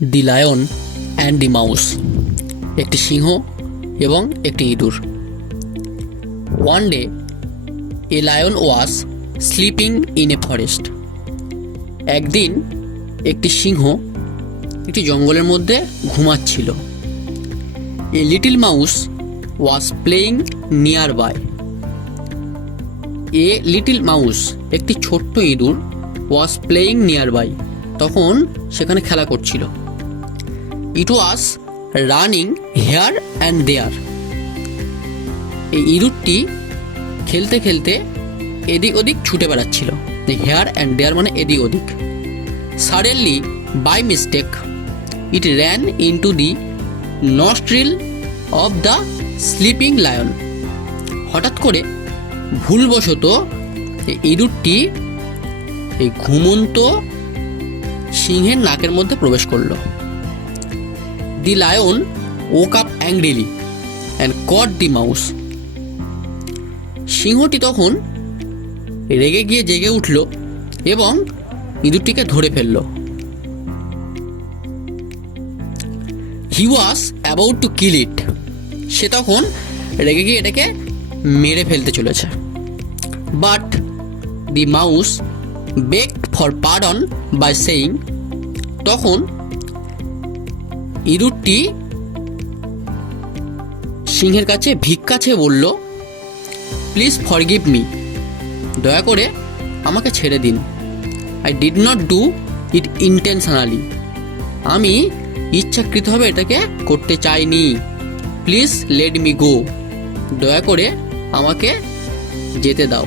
The lion and the mouse, একটি সিংহ এবং একটি ইঁদুর। One day a lion was sleeping in a forest. একদিন একটি সিংহ একটি জঙ্গলের মধ্যে ঘুমাচ্ছিল। A little mouse was playing nearby. A little mouse, একটি ছোট্ট ইঁদুর, ওয়াজ প্লেয়িং নিয়ার বাই, তখন সেখানে খেলা করছিল। ইট ওয়াজ রানিং হেয়ার অ্যান্ড দেয়ার। এই ইঁদুরটি খেলতে খেলতে এদিক ওদিক ছুটে বেড়াচ্ছিল। হেয়ার অ্যান্ড দেয়ার মানে এদিক ওদিক। Suddenly by mistake it ran into the nostril of the sleeping lion. হঠাৎ করে ভুলবশত এই ইঁদুরটি এই ঘুমন্ত সিংহের নাকের মধ্যে প্রবেশ করল। The lion woke up angrily and caught the mouse. সিংহটি তখন রেগে গিয়ে জেগে উঠল এবং ইঁদুরটিকে ধরে ফেলল। হি ওয়াজ অ্যাবাউট টু কিল ইট। সে তখন রেগে গিয়ে এটাকে মেরে ফেলতে চলেছে। But the mouse begged for pardon by saying. তখন ইঁদুরটি সিংহের কাছে ভিক্ষা চেয়ে বলল, প্লিজ ফরগিভ মি, দয়া করে আমাকে ছেড়ে দিন। I did not do it intentionally. আমি ইচ্ছাকৃতভাবে এটাকে করতে চাইনি। প্লিজ লেট মি গো, দয়া করে আমাকে যেতে দাও।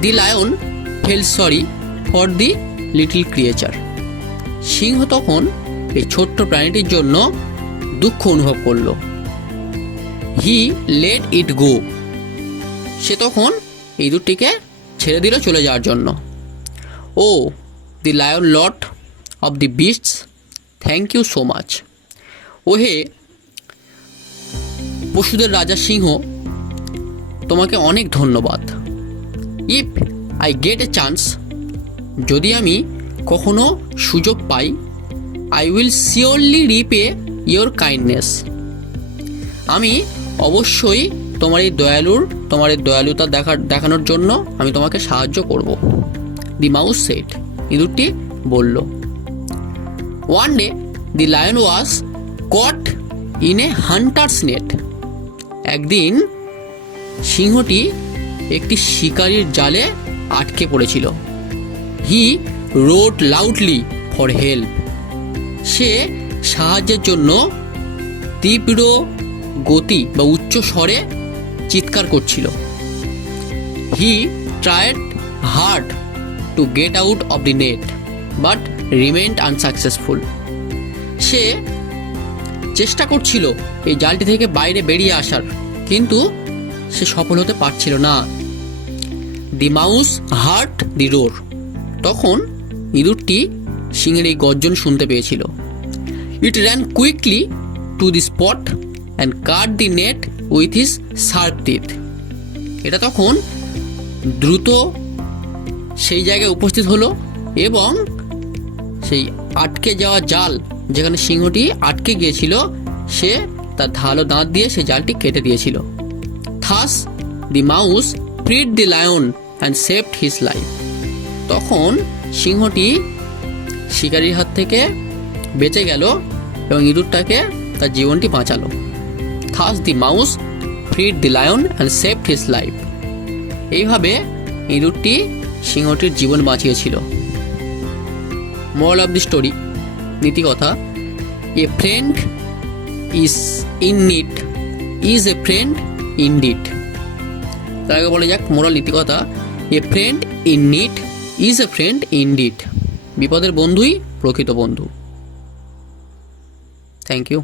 The lion felt sorry for the little creature. সিংহ তখন এই ছোট্ট প্রাণীটির জন্য দুঃখ অনুভব করল। হি লেট ইট গো। সে তখন ইঁদুরটিকে ছেড়ে দিল চলে যাওয়ার জন্য। Oh the lion lord of the beasts, thank you so much. ওহে পশুদের রাজা সিংহ, তোমাকে অনেক ধন্যবাদ। If I get a chance, যদি আমি কখনো সুযোগ পাই, I will surely repay your kindness. আমি অবশ্যই তোমার এই দয়ালুতা দেখানোর জন্য আমি তোমাকে সাহায্য করব। দি মাউস সেড। ইঁদুরটি বলল। One day the lion was caught in a hunter's net. একদিন সিংহটি একটি শিকারীর জালে আটকে পড়েছিল। He roared loudly for help. সে সাহায্যের জন্য তীব্র গতি বা উচ্চ স্বরে চিৎকার করছিল। He tried hard to get out of the net but remained unsuccessful. সে চেষ্টা করছিল এই জালটি থেকে বাইরে বেরিয়ে আসার, কিন্তু সে সফল হতে পারছিল না। The mouse heard the roar. তখন ইঁদুরটি সিংহের এই গর্জন শুনতে পেয়েছিল। It ran quickly to the spot and cut the net with his sharp teeth. এটা তখন দ্রুত সেই জায়গায় উপস্থিত হলো এবং সেই আটকে যাওয়া জাল, যেখানে সিংহটি আটকে গিয়েছিল, সে তার ধারালো দাঁত দিয়ে সেই জালটি কেটে দিয়েছিল। Thus the mouse freed the lion and saved his life. তখন সিংহটি শিকারীর হাত থেকে বেঁচে গেল এবং ইঁদুরটাকে তার জীবনটি বাঁচালো। Thus the mouse freed the lion and saved his life. এইভাবে ইঁদুরটি সিংহটির জীবন বাঁচিয়েছিল। মোরাল অফ দি স্টোরি, নীতিকথা, a friend is in need is a friend indeed. তার আগে বলে যাক মোরাল নীতিকথা, a friend in need is a friend indeed. বিপদের বন্ধুই প্রকৃত বন্ধু। Thank you.